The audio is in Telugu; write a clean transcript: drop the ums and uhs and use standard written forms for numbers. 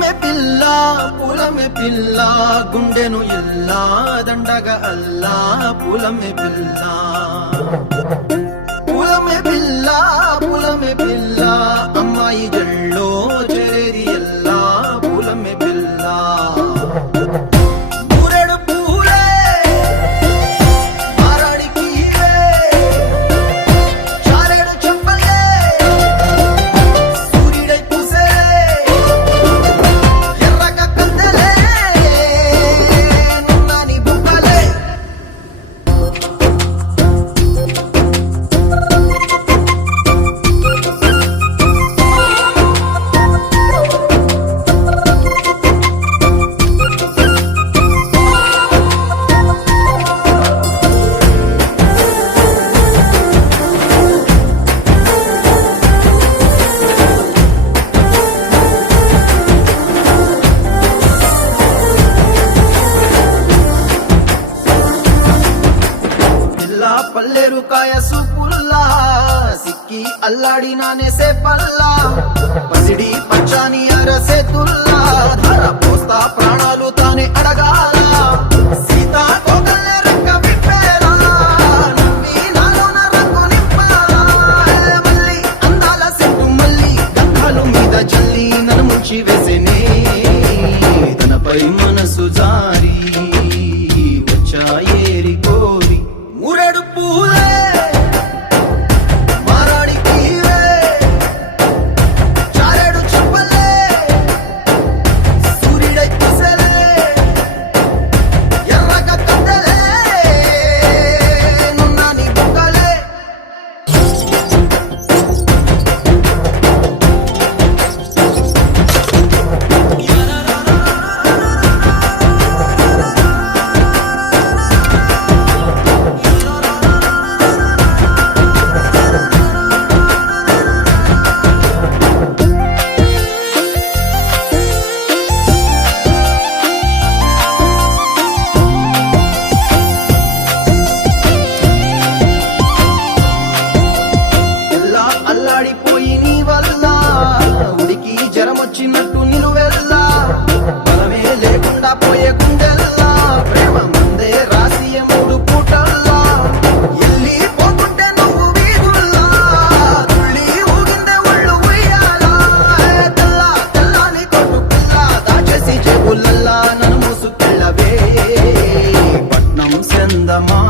పూలమే పిల్ల గుండెను ఇల్లా దండగా అల్లా పూలమే పిల్ల పూలమే పిల్ల అమ్మాయి జల్లో చేరేది ఎల్లా పూలమే పిల్ల మూరెడు పూలే మారాడికి చారెడు చెప్పలే సూర్యుడై పూసే ఎర్రగా కందలే నున్నాని బుక్కలే పల్లేరు కాయ సూపుల్లా సిక్కి అల్లాడి నానేసే పల్లా పసిడి పచ్చాని అరసే తుల్లా ధర పోస్తా ప్రాణాలు తానే అడగాల సీతా కోకల్లే రెక్క విప్పేలా నవ్వి నాలోన రంగు నింపాలా మళ్ళీ అందాల సెట్టు మళ్ళీ గంధాలు మీద జల్లి నన్ను ముంచి వేసేనే తనపై మనసు జారి వచ్చాయేరి కోరి మూరెడు పూలే మారాడికి చారెడు చెప్పలే సూర్యుడై పూసలే ఎర్రగా కందలే నున్నాని బుక్కలే అల్లాడిపోయి నీ వల్ల ఉడికి జరమొచ్చినట్టు నిలువెల్లా బలమే లేకుండా పోయే గుండెల్లా ప్రేమ ముందే రాసియ మూడు పూటల్లా ఎల్లి పోతుంటే నువ్వు వీధుల్లా తుళ్ళి ఊగిందే ఒళ్ళు ఉయ్యాలా తెల్లని కొట్టు పిల్ల దాచేసి చెవులల్లా నన్ను మూసుకెళ్ళవే పట్నం సెందమా